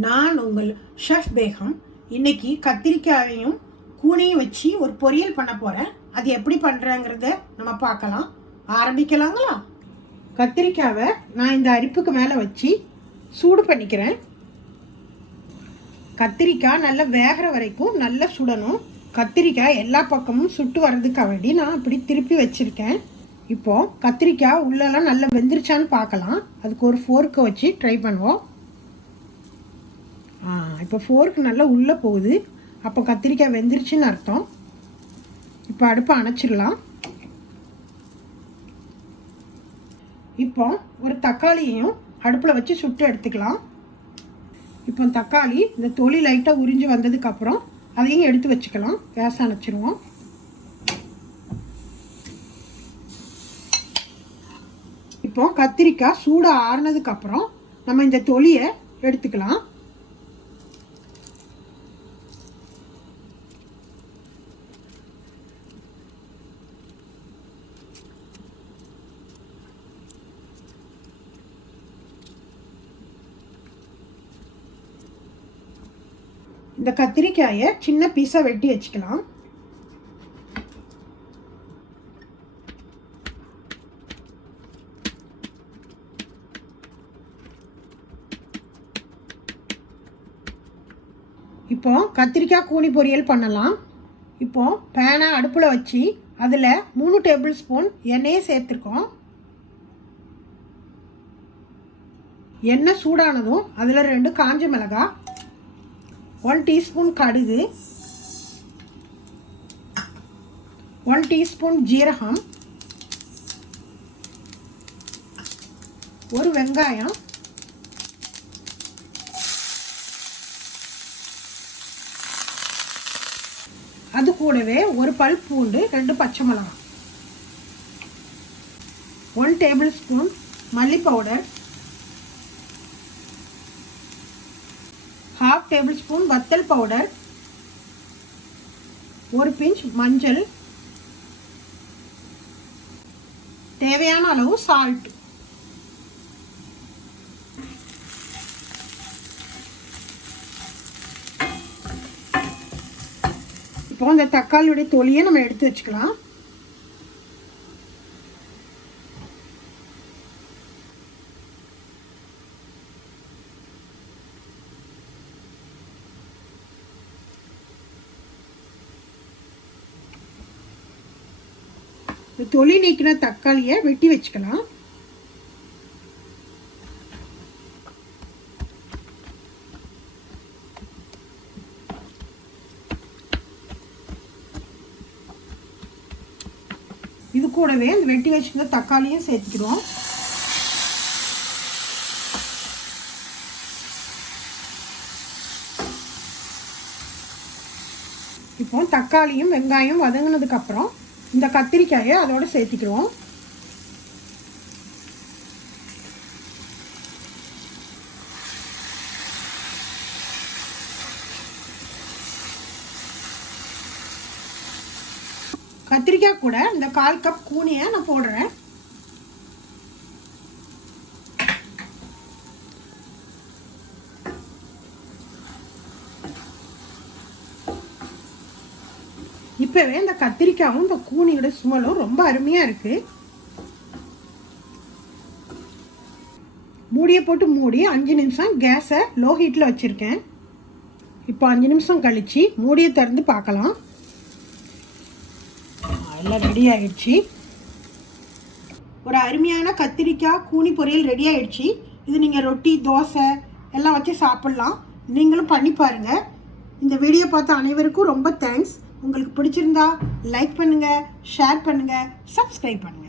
நான் உங்கள் ஷெஃப் பேகம். இன்னைக்கு கத்திரிக்காயையும் கூனியும் வச்சு ஒரு பொரியல் பண்ண போகிறேன். அது எப்படி பண்ணுறேங்கிறத நம்ம பார்க்கலாம். ஆரம்பிக்கலாங்களா? கத்திரிக்காயை நான் இந்த அரிப்புக்கு மேலே வச்சு சூடு பண்ணிக்கிறேன். கத்திரிக்காய் நல்லா வேகிற வரைக்கும் நல்லா சுடணும். கத்திரிக்காய் எல்லா பக்கமும் சுட்டு வர்றதுக்காக வேண்டி நான் இப்படி திருப்பி வச்சுருக்கேன். இப்போது கத்திரிக்காய் உள்ளெல்லாம் நல்லா வெந்துருச்சான்னு பார்க்கலாம். அதுக்கு ஒரு ஃபோர்க்கை வச்சு ட்ரை பண்ணுவோம். இப்போ ஃபோர்க்கு நல்லா உள்ளே போகுது. அப்போ கத்திரிக்காய் வெந்துருச்சுன்னு அர்த்தம். இப்போ அடுப்பை அணைச்சிடலாம். இப்போ ஒரு தக்காளியையும் அடுப்பில் வச்சு சுட்டு எடுத்துக்கலாம். இப்போ தக்காளி இந்த தொலி லைட்டாக உறிஞ்சி வந்ததுக்கப்புறம் அதையும் எடுத்து வச்சுக்கலாம். கேஸ் அணைச்சிடுவோம். இப்போ கத்திரிக்காய் சூடு ஆறுனதுக்கப்புறம் நம்ம இந்த தொலியை எடுத்துக்கலாம். இந்த கத்திரிக்காயை சின்ன பீஸாக வெட்டி வச்சுக்கலாம். இப்போ கத்திரிக்காய் கூனி பொரியல் பண்ணலாம். இப்போ பேனை அடுப்பில் வச்சு அதில் 3 டேபிள் ஸ்பூன் எண்ணெயை சேர்த்துருக்கோம். எண்ணெய் சூடானதும் அதில் 2 காஞ்ச மிளகாய், 1 டீஸ்பூன் கடுகு, 1 டீஸ்பூன் ஜீரகம், ஒரு வெங்காயம், அது கூடவே ஒரு பல் பூண்டு, 2 பச்சை மிளகாய், 1 டேபிள் ஸ்பூன் மல்லி பவுடர், 1/2 டேபிள் ஸ்பூன் வத்தல் பவுடர், ஒரு பிஞ்ச் மஞ்சள், தேவையான அளவு சால்ட். இப்போ இந்த தக்காளியுடைய தொலியை நம்ம எடுத்து வச்சுக்கலாம். தொலி நீக்கின தக்காளியை வெட்டி வச்சுக்கலாம். இது கூடவே இந்த வெட்டி வச்சிருந்த தக்காளியும் சேர்த்துக்கிறோம். இப்போ தக்காளியும் வெங்காயம் வதங்கினதுக்கு அப்புறம் இந்த கத்திரிக்காயை அதோட சேர்த்திக்கிறோம். கத்திரிக்காய் கூட இந்த 1/4 கப் கூனியை நான் போடுறேன். இப்போவே இந்த கத்திரிக்காயும் இந்த கூனியோட ஸ்மெல்லும் ரொம்ப அருமையாக இருக்குது. மூடியை போட்டு மூடி 5 நிமிஷம் கேஸை லோ ஹீட்டில் வச்சுருக்கேன். இப்போ 5 நிமிஷம் கழித்து மூடியை திறந்து பார்க்கலாம். எல்லாம் ரெடி ஆகிடுச்சு. ஒரு அருமையான கத்திரிக்காய் கூனி பொரியல் ரெடி ஆகிடுச்சு. இது நீங்கள் ரொட்டி, தோசை எல்லாம் வச்சு சாப்பிட்லாம். நீங்களும் பண்ணி பாருங்கள். இந்த வீடியோ பார்த்த அனைவருக்கும் ரொம்ப தேங்க்ஸ். உங்களுக்கு பிடிச்சிருந்தா லைக் பண்ணுங்கள், ஷேர் பண்ணுங்கள், சப்ஸ்கிரைப் பண்ணுங்கள்.